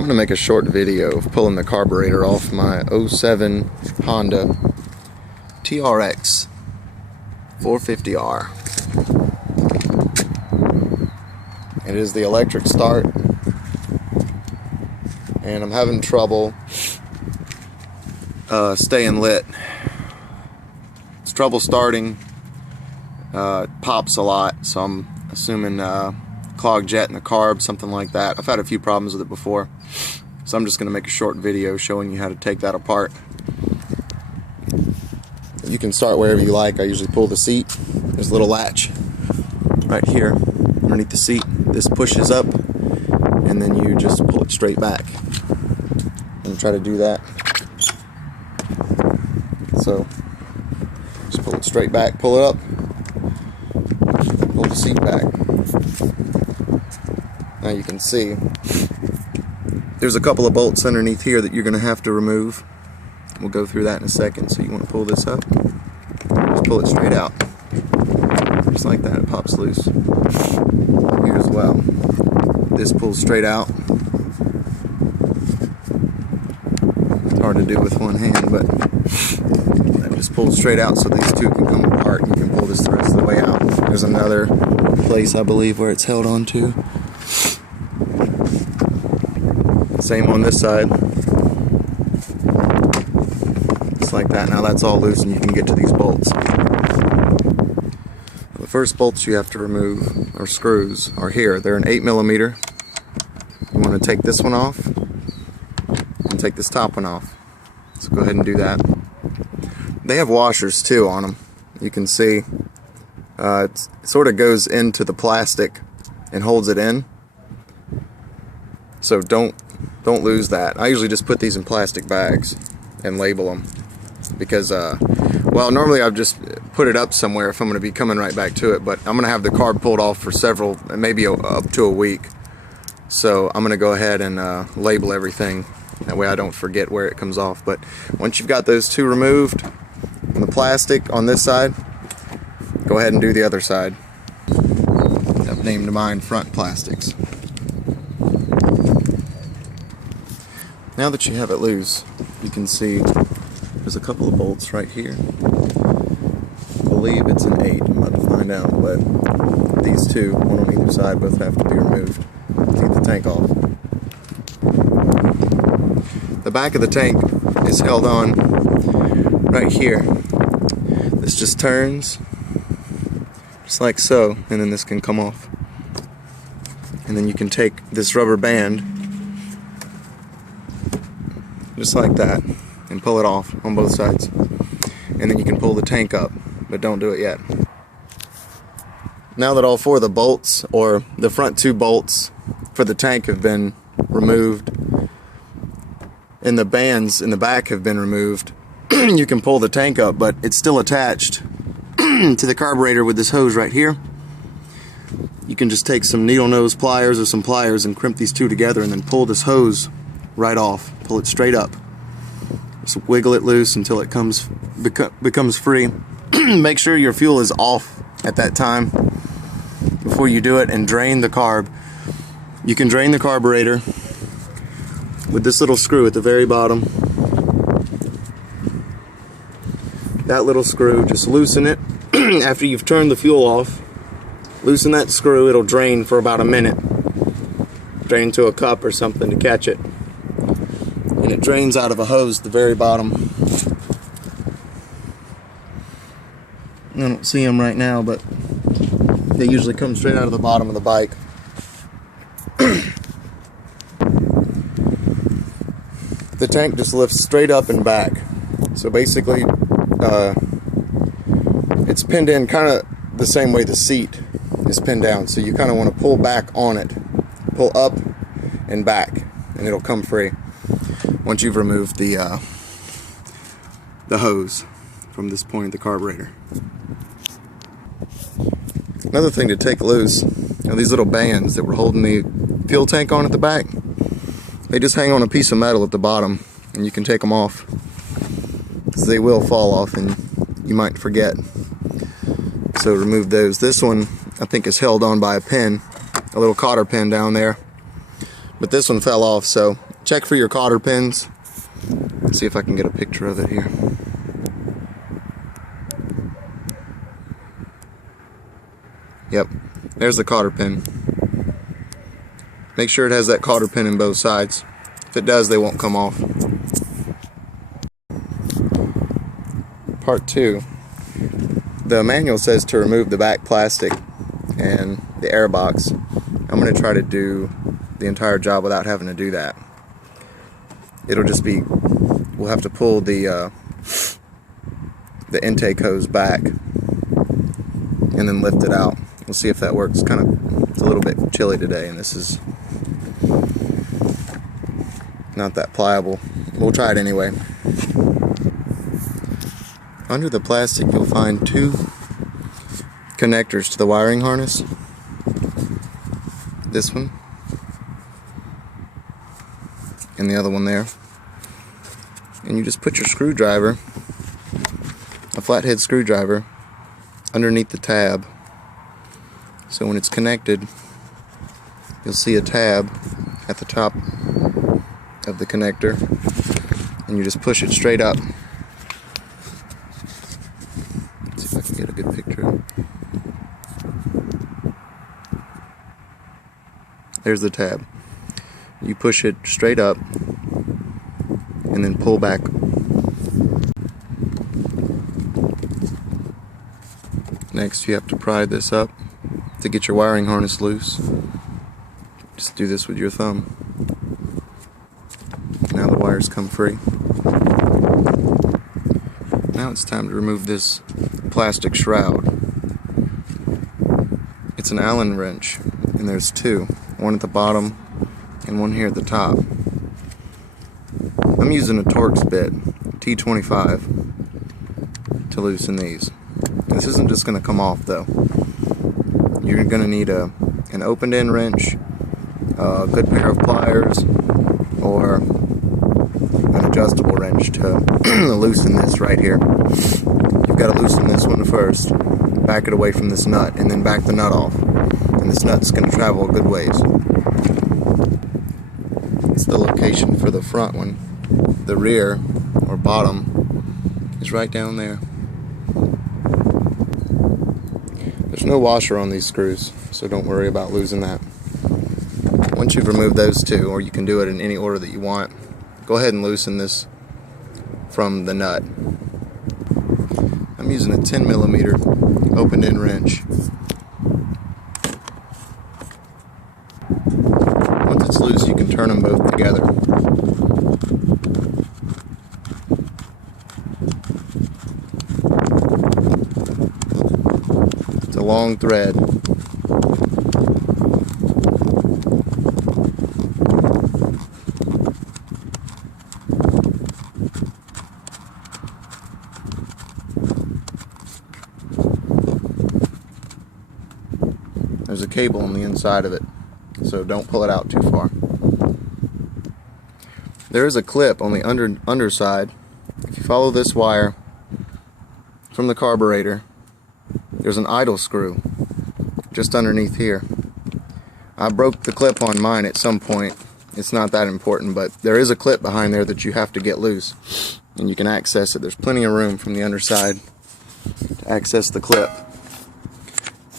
I'm going to make a short video of pulling the carburetor off my 07 Honda TRX450R. It is the electric start, and I'm having trouble staying lit. It's trouble starting. It pops a lot, so I'm assuming clogged jet in the carb, something like that. I've had a few problems with it before, so I'm just going to make a short video showing you how to take that apart. You can start wherever you like. I usually pull the seat. There's a little latch right here underneath the seat. This pushes up, and then you just pull it straight back. And try to do that. So just pull it straight back, pull it up, pull the seat back. Now you can see there's a couple of bolts underneath here that you're going to have to remove. We'll go through that in a second. So you want to pull this up, just pull it straight out, just like that. It pops loose here as well. This pulls straight out. It's hard to do with one hand, but that just pulls straight out so these two can come apart. You can pull this the rest of the way out. There's another place, I believe, where it's held on to. Same on this side. Just like that. Now that's all loose and you can get to these bolts. The first bolts you have to remove, or screws, are here. They're an 8mm. You want to take this one off and take this top one off. So go ahead and do that. They have washers too on them. You can see it sort of goes into the plastic and holds it in. So don't lose that. I usually just put these in plastic bags and label them because well, normally I've just put it up somewhere if I'm going to be coming right back to it, but I'm going to have the carb pulled off for several, maybe up to a week. So I'm going to go ahead and label everything. That way I don't forget where it comes off. But once you've got those two removed from the plastic on this side, go ahead and do the other side. I've named mine front plastics. Now that you have it loose, you can see there's a couple of bolts right here. I believe it's an 8. I'm about to find out, but these two, one on either side, both have to be removed to get the tank off. The back of the tank is held on right here. This just turns, just like so, and then this can come off. And then you can take this rubber band, just like that, and pull it off on both sides. And then you can pull the tank up, but don't do it yet. Now that all four of the bolts, or the front two bolts for the tank, have been removed, and the bands in the back have been removed, you can pull the tank up, but it's still attached to the carburetor with this hose right here. You can just take some needle nose pliers or some pliers and crimp these two together and then pull this hose right off. Pull it straight up. Just wiggle it loose until it becomes free. Make sure your fuel is off at that time before you do it, and drain the carb. You can drain the carburetor with this little screw at the very bottom. That little screw, just loosen it. After you've turned the fuel off, loosen that screw. It'll drain for about a minute. Drain into a cup or something to catch it. And it drains out of a hose at the very bottom. I don't see them right now, but they usually come straight out of the bottom of the bike. The tank just lifts straight up and back. So basically, it's pinned in kind of the same way the seat is pinned down. So you kind of want to pull back on it. Pull up and back, and it'll come free once you've removed the hose from this point of the carburetor. Another thing to take loose are these little bands that were holding the fuel tank on at the back. They just hang on a piece of metal at the bottom, and you can take them off, because they will fall off and you might forget. So remove those. This one I think is held on by a pin, a little cotter pin down there, but this one fell off, so check for your cotter pins. Let's see if I can get a picture of it here. Yep, there's the cotter pin. Make sure it has that cotter pin in both sides. If it does, they won't come off. Part 2. The manual says to remove the back plastic and the airbox. I'm going to try to do the entire job without having to do that. It'll just be, we'll have to pull the intake hose back and then lift it out. We'll see if that works. It's a little bit chilly today, and this is not that pliable. We'll try it anyway. Under the plastic, you'll find 2 connectors to the wiring harness. This one and the other one there. And you just put your screwdriver, a flathead screwdriver, underneath the tab. So when it's connected, you'll see a tab at the top of the connector, and you just push it straight up. Let's see if I can get a good picture. There's the tab. You push it straight up and then pull back. Next, you have to pry this up to get your wiring harness loose. Just do this with your thumb. Now the wires come free. Now it's time to remove this plastic shroud. It's an Allen wrench, and there's 2. One at the bottom and one here at the top. I'm using a Torx bit, T25, to loosen these. This isn't just going to come off though. You're going to need an open end wrench, a good pair of pliers, or an adjustable wrench to loosen this right here. You've got to loosen this one first, back it away from this nut, and then back the nut off. And this nut's going to travel a good ways. It's the location for the front one. The rear, or bottom, is right down there. There's no washer on these screws, so don't worry about losing that. Once you've removed those 2, or you can do it in any order that you want, go ahead and loosen this from the nut. I'm using a 10mm open end wrench. Once it's loose, you can turn them both together. It's a long thread. There's a cable on the inside of it, so don't pull it out too far. There is a clip on the underside. If you follow this wire from the carburetor, there's an idle screw just underneath here. I broke the clip on mine at some point. It's not that important, but there is a clip behind there that you have to get loose, and you can access it. There's plenty of room from the underside to access the clip.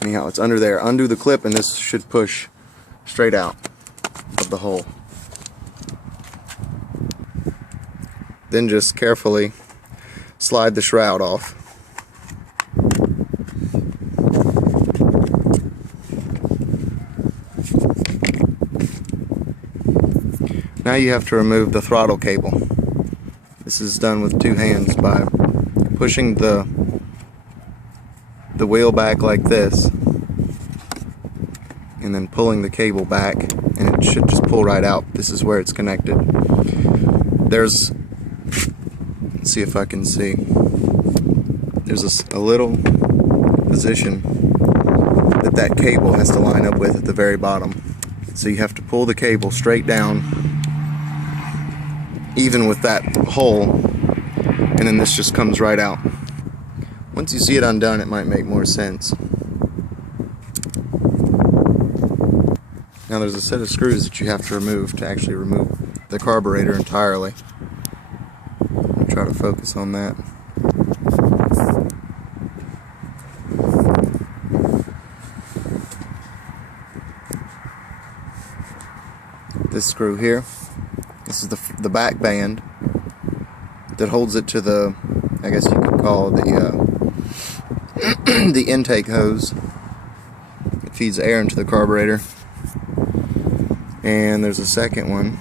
Anyhow, it's under there. Undo the clip, and this should push straight out of the hole. Then just carefully slide the shroud off. Now you have to remove the throttle cable. This is done with 2 hands by pushing the wheel back like this and then pulling the cable back, and it should just pull right out. This is where it's connected. There's, let's see if I can see, there's a little position that cable has to line up with at the very bottom. So you have to pull the cable straight down, even with that hole, and then this just comes right out. Once you see it undone, it might make more sense. Now there's a set of screws that you have to remove to actually remove the carburetor entirely. I'll try to focus on that. This screw here, this is the back band that holds it to the, I guess you could call the the intake hose. It feeds air into the carburetor. And there's a second one.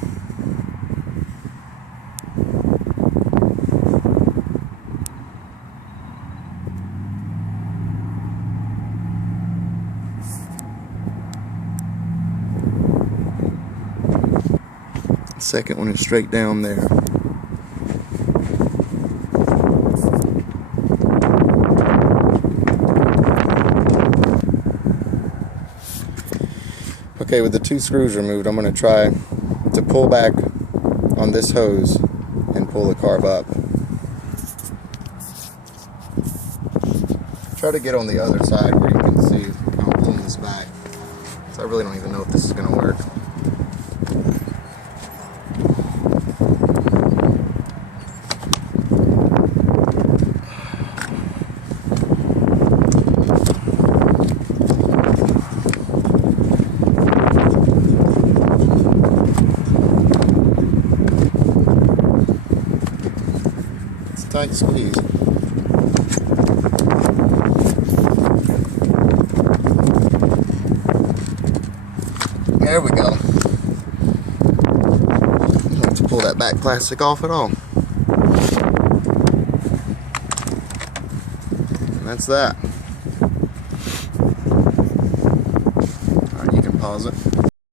The second one is straight down there. Okay, with the two screws removed, I'm going to try to pull back on this hose and pull the carb up. Try to get on the other side where you can see how I'm pulling this back. So I really don't even know if this is going to work. Tight squeeze. There we go. Don't have to pull that back plastic off at all. And that's that. Alright, you can pause it.